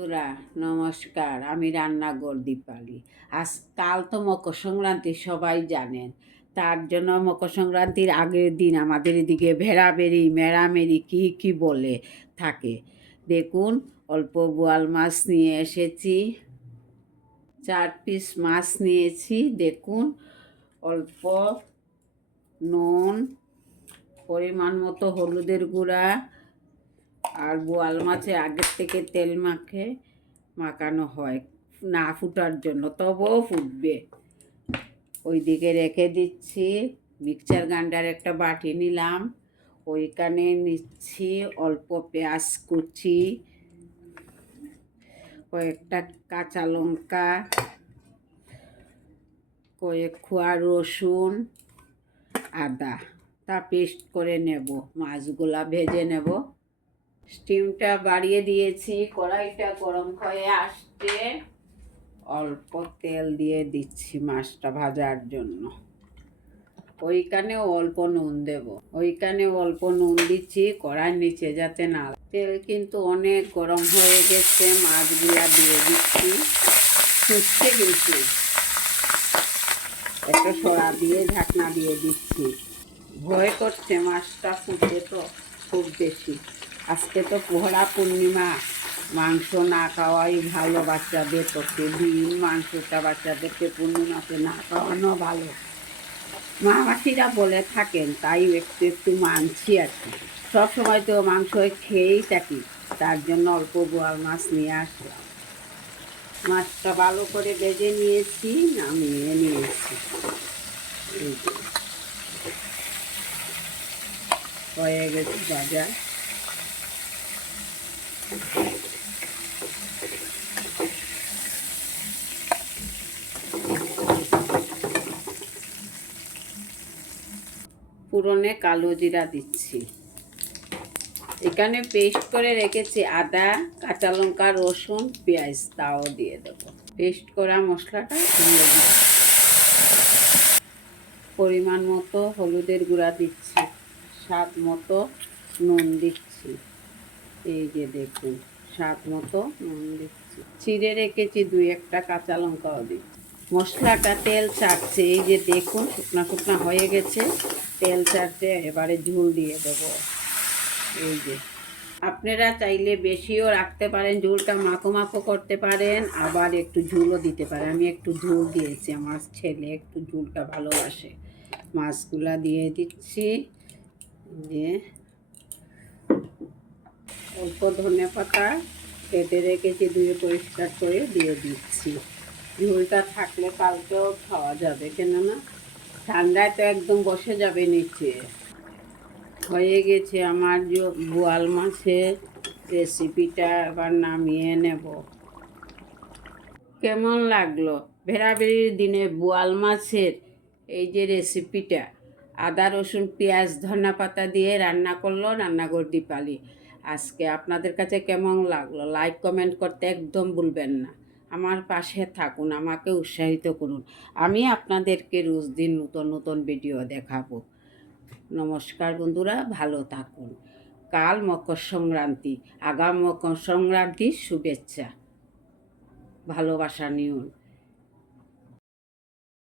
বন্ধুরা নমস্কার, আমি রান্নাঘর দীপালি। কাল তো মকর সংক্রান্তি, সবাই জানেন। তার জন্য মকর সংক্রান্তির আগের দিন আমাদের এদিকে ভেড়াভেড়ি মেরামেরি কি বলে থাকে। দেখুন, অল্প বোয়াল মাছ নিয়ে এসেছি, 4 পিস মাছ নিয়েছি। দেখুন, অল্প নুন, পরিমাণ মতো হলুদের গুঁড়া, আর বোয়াল মাছে আগের থেকে তেল মাখানো হয় না ফুটার জন্য, তবুও ফুটবে। ওইদিকে রেখে দিচ্ছি। মিক্সচার গ্রাইন্ডার একটা বাটি নিলাম, ওইখানে নিচ্ছি অল্প পেঁয়াজ কুচি, কয়েকটা কাঁচা লঙ্কা, কয়েক কোয়া রসুন, আদা, তা পেস্ট করে নেব। মাছগুলা ভেজে নেব। স্টিমটা বাড়িয়ে দিয়েছি, কড়াইটা গরম হয়ে আসছে। অল্প তেল দিয়ে দিচ্ছি মাছটা ভাজার জন্য। ওইখানে অল্প নুন দেব, ওইখানে অল্প নুন দিচ্ছি কড়াইয়ের নিচে যাতে না। তেল কিন্তু অনেক গরম হয়ে গেছে, মাছগুলা দিয়ে দিচ্ছি। ফুটছে কিন্তু, একটা সরা দিয়ে ঢাকনা দিয়ে দিচ্ছি। ভয় করছে মাছটা ফুটবে তো খুব বেশি। আজকে তো পোহরা পূর্ণিমা, মাংস না খাওয়াই ভালো বাচ্চাদের পক্ষে। ডিম মাংসটা বাচ্চাদেরকে পূর্ণিমাতে না খাওয়ানো ভালো, মা মাসিরা বলে থাকেন, তাই একটু একটু মানছি আর কি। সবসময় তো মাংস খেয়েই থাকি, তার জন্য অল্প বোয়াল মাছ নিয়ে আসলাম। মাছটা ভালো করে ভেজে নিয়েছি, নামিয়ে নিয়েছি। হয়ে গেছে ভাজা। পুরনে কালো জিরা দিচ্ছি। এখানে পেস্ট করে রেখেছি আদা, কাঁচা লঙ্কা, রসুন, পেঁয়াজ, তাও দিয়ে দেবো। পেস্ট করা মশলাটা দিয়ে দিচ্ছি। পরিমাণ মতো হলুদের গুঁড়া দিচ্ছি, স্বাদ মতো নুন দিচ্ছি। এই যে দেখুন, স্বাদ মতো নুন দিচ্ছি। চিড়ে রেখেছি 2-1টা কাঁচা লঙ্কাও দিচ্ছি। মশলাটা তেল ছাড়ছে, এই যে দেখুন শুকনা শুকনা হয়ে গেছে, তেল ছাড়ছে। এবারে ঝোল দিয়ে দেবো। এই যে, আপনারা চাইলে বেশিও রাখতে পারেন, ঝোলটা মাখো মাখো করতে পারেন, আবার একটু ঝোলও দিতে পারেন। আমি একটু ঝোল দিয়েছি, আমার ছেলে একটু ঝোলটা ভালোবাসে। মাছগুলা দিয়ে দিচ্ছি। যে অল্প ধনে পাতা কেটে রেখেছি, ধুয়ে পরিষ্কার করে দিয়ে দিচ্ছি। ঝোলটা থাকলে কালকেও খাওয়া যাবে, কেননা ঠান্ডায় তো একদম বসে যাবে নিচে। হয়ে গেছে আমার বোয়াল মাছের রেসিপিটা, এবার নামিয়ে নেব। কেমন লাগলো ভেড়াভেড়ির দিনে বোয়াল মাছের এই যে রেসিপিটা? আদা রসুন পেঁয়াজ ধনিয়া পাতা দিয়ে রান্না করলো রান্নাঘর দীপালি। আজকে আপনাদের কাছে কেমন লাগলো লাইক কমেন্ট করতে একদম ভুলবেন না। আমার পাশে থাকুন, আমাকে উৎসাহিত করুন। আমি আপনাদেরকে রোজ দিন নতুন নতুন ভিডিও দেখাবো। নমস্কার বন্ধুরা, ভালো থাকুন। কাল মকর সংক্রান্তি, আগাম মকর সংক্রান্তির শুভেচ্ছা, ভালোবাসা নিউন।